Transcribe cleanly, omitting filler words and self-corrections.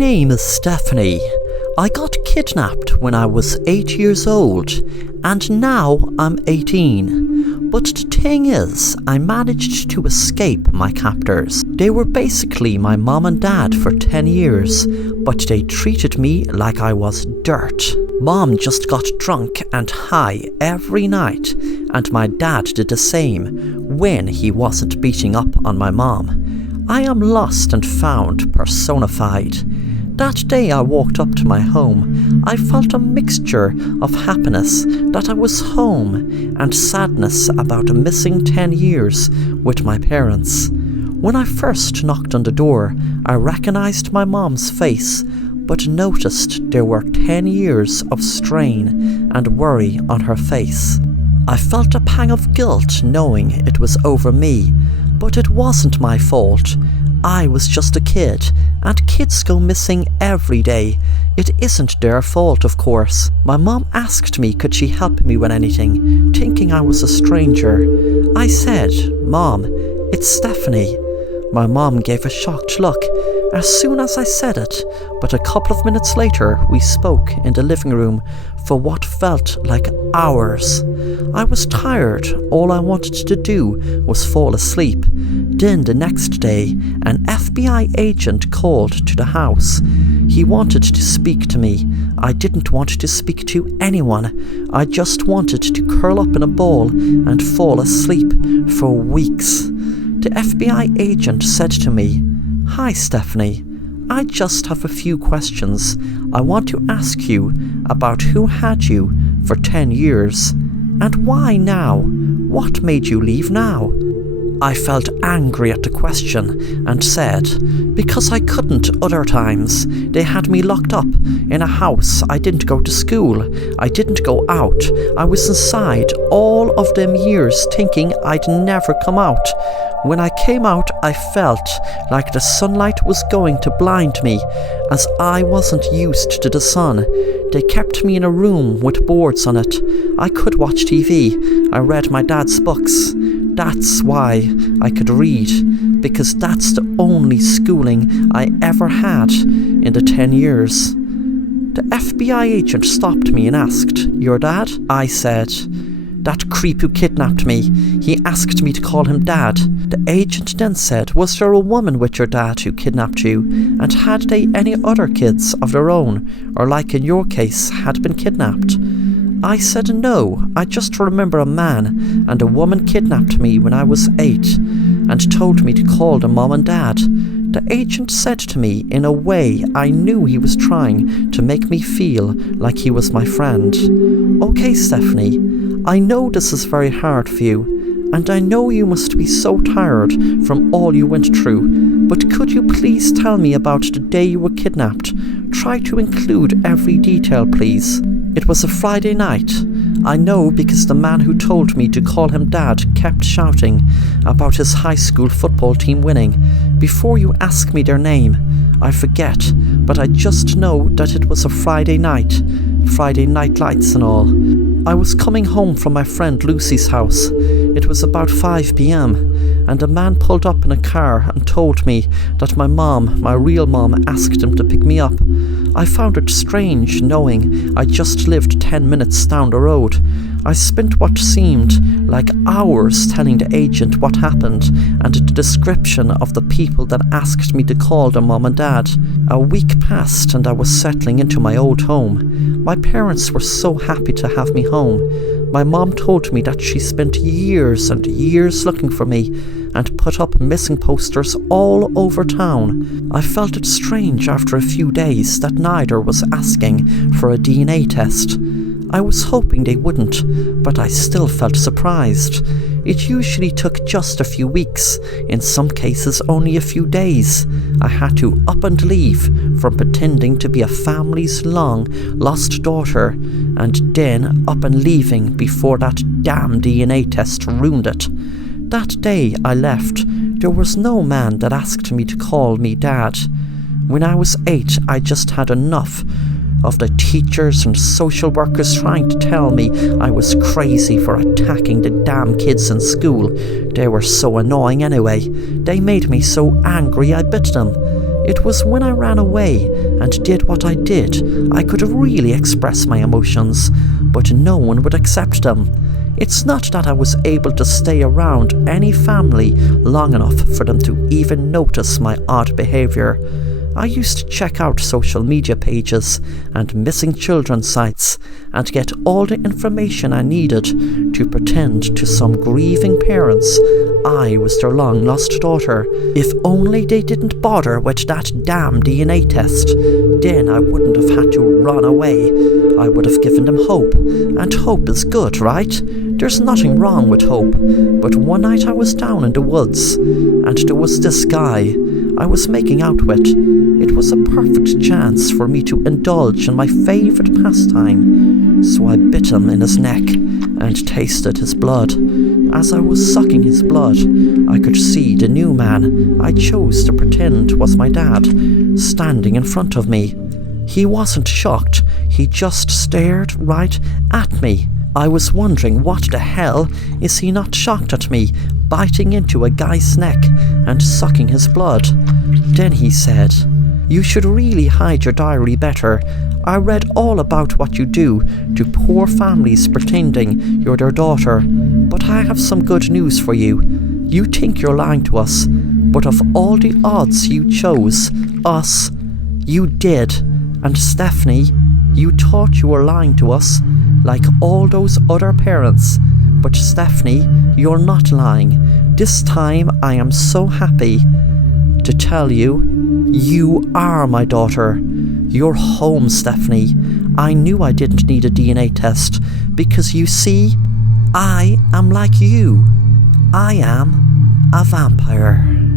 name is Stephanie. I got kidnapped when I was 8 years old, and now I'm 18. But the thing is, I managed to escape my captors. They were basically my mom and dad for 10 years, but they treated me like I was dirt. Mom just got drunk and high every night, and my dad did the same when he wasn't beating up on my mom. I am lost and found personified. That day I walked up to my home, I felt a mixture of happiness that I was home and sadness about missing 10 years with my parents. When I first knocked on the door, I recognized my mom's face, but noticed there were 10 years of strain and worry on her face. I felt a pang of guilt knowing it was over me, but it wasn't my fault. I was just a kid, and kids go missing every day. It isn't their fault, of course. My mom asked me could she help me with anything, thinking I was a stranger. I said, "Mom, it's Stephanie." My mom gave a shocked look as soon as I said it, but a couple of minutes later we spoke in the living room for what felt like hours. I was tired, all I wanted to do was fall asleep. Then the next day, an FBI agent called to the house. He wanted to speak to me. I didn't want to speak to anyone. I just wanted to curl up in a ball and fall asleep for weeks. The FBI agent said to me, "Hi Stephanie, I just have a few questions. I want to ask you about who had you for 10 years. And why now? What made you leave now?" I felt angry at the question and said, "Because I couldn't other times. They had me locked up in a house. I didn't go to school. I didn't go out. I was inside all of them years thinking I'd never come out. When I came out, I felt like the sunlight was going to blind me, as I wasn't used to the sun. They kept me in a room with boards on it. I could watch TV. I read my dad's books. That's why I could read, because that's the only schooling I ever had in the 10 years. The FBI agent stopped me and asked, "Your dad?" I said, "That creep who kidnapped me. He asked me to call him Dad." The agent then said, "Was there a woman with your dad who kidnapped you? And had they any other kids of their own, or like in your case, had been kidnapped?" I said no, I just remember a man and a woman kidnapped me when I was 8 and told me to call them Mom and Dad. The agent said to me in a way I knew he was trying to make me feel like he was my friend. "Okay, Stephanie, I know this is very hard for you, and I know you must be so tired from all you went through, but could you please tell me about the day you were kidnapped? Try to include every detail, please." It was a Friday night. I know because the man who told me to call him Dad kept shouting about his high school football team winning. Before you ask me their name, I forget, but I just know that it was a Friday night lights and all. I was coming home from my friend Lucy's house. It was about 5 p.m, and a man pulled up in a car and told me that my mom, my real mom, asked him to pick me up. I found it strange knowing I just lived 10 minutes down the road. I spent what seemed like hours telling the agent what happened and the description of the people that asked me to call them Mom and Dad. A week passed and I was settling into my old home. My parents were so happy to have me home. My mom told me that she spent years and years looking for me and put up missing posters all over town. I felt it strange after a few days that neither was asking for a DNA test. I was hoping they wouldn't, but I still felt surprised. It usually took just a few weeks, in some cases only a few days. I had to up and leave from pretending to be a family's long lost daughter, and then up and leaving before that damn DNA test ruined it. That day I left, there was no man that asked me to call me Dad. When I was 8, I just had enough of the teachers and social workers trying to tell me I was crazy for attacking the damn kids in school. They were so annoying anyway. They made me so angry I bit them. It was when I ran away and did what I did I could really express my emotions, but no one would accept them. It's not that I was able to stay around any family long enough for them to even notice my odd behaviour. I used to check out social media pages and missing children sites and get all the information I needed to pretend to some grieving parents I was their long lost daughter. If only they didn't bother with that damn DNA test, then I wouldn't have had to run away. I would have given them hope, and hope is good, right? There's nothing wrong with hope. But one night I was down in the woods, and there was this guy I was making out with. It was a perfect chance for me to indulge in my favourite pastime, so I bit him in his neck and tasted his blood. As I was sucking his blood, I could see the new man I chose to pretend was my dad standing in front of me. He wasn't shocked, he just stared right at me. I was wondering, what the hell is he not shocked at me biting into a guy's neck and sucking his blood? Then he said, "You should really hide your diary better. I read all about what you do to poor families pretending you're their daughter. But I have some good news for you. You think you're lying to us, but of all the odds you chose us. You did. And Stephanie, you thought you were lying to us, like all those other parents. But Stephanie, you're not lying. This time I am so happy to tell you, you are my daughter. You're home, Stephanie. I knew I didn't need a DNA test, because you see, I am like you. I am a vampire."